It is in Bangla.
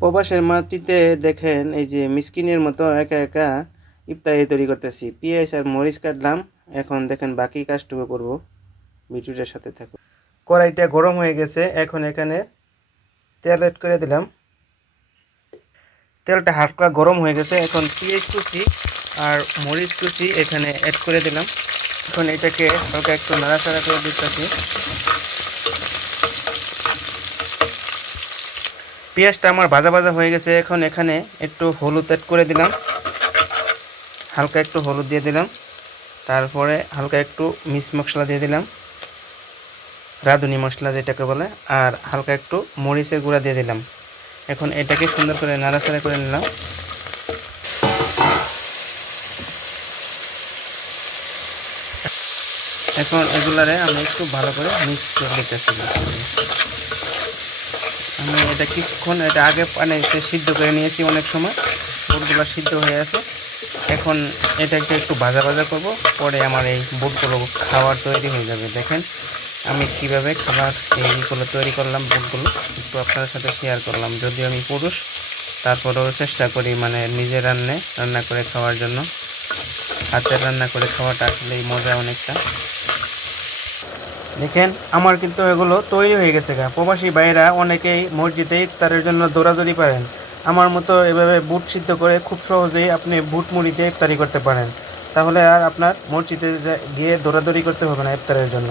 প্রবাসের মাটিতে দেখেন, এই যে মিসকিনের মতো একা একা ইফতারি তৈরি করতেছি। পেঁয়াজ আর মরিচ কাটলাম, এখন দেখেন বাকি কাজটুকু করব। ভিডিওটার সাথে থাকো কড়াইটা গরম হয়ে গেছে, এখন এখানে তেল অ্যাড করে দিলাম। তেলটা হালকা গরম হয়ে গেছে, এখন পেঁয়াজ কুচি আর মরিচ কুচি এখানে অ্যাড করে দিলাম। এখন এটাকে হালকা একটু নাড়াচাড়া করে দিতেছি। পেঁয়াজটা আমার ভাজা ভাজা হয়ে গেছে। এখন এখানে একটু হলুদ অ্যাড করে দিলাম। হালকা একটু হলুদ দিয়ে দিলাম। তারপরে হালকা একটু মিক্স মশলা দিয়ে দিলাম। রাঁধুনি মশলা যেটাকে বলে। আর হালকা একটু মরিচের গুঁড়া দিয়ে দিলাম। এখন এটাকে সুন্দর করে নাড়াচাড়া করে নিলাম। এখন এগুলারে আমি একটু ভালো করে মিক্স করে দিতেছি আমি এটা কিছুক্ষণ এটা আগে পানিতে সিদ্ধ করে নিয়েছি অনেক সময়। বুটগুলো সিদ্ধ হয়ে আছে। এখন এটাকে একটু ভাজা ভাজা করব, পরে আমার এই বুটগুলো খাবার তৈরি হয়ে যাবে। দেখেন, আমি কীভাবে খাবার এইগুলো তৈরি করলাম, বুটগুলো। একটু আপনাদের সাথে শেয়ার করলাম। যদিও আমি পুরুষ, তারপরেও চেষ্টা করি মানে নিজে রান্নে, রান্না করে খাওয়ার জন্য। হাতের রান্না করে খাওয়াটা আসলেই মজা অনেকটা। দেখেন, আমার কিন্তু এগুলো তৈরি হয়ে গেছে গা। প্রবাসী ভাইরা অনেকেই মসজিদে ইফতারের জন্য দৌড়াদৌড়ি পারেন আমার মতো এভাবে বুট সিদ্ধ করে খুব সহজেই আপনি বুট মুড়ি দিয়ে ইফতারি করতে পারেন। তাহলে আর আপনার মসজিদে গিয়ে দৌড়াদৌড়ি করতে হবে না ইফতারের জন্য।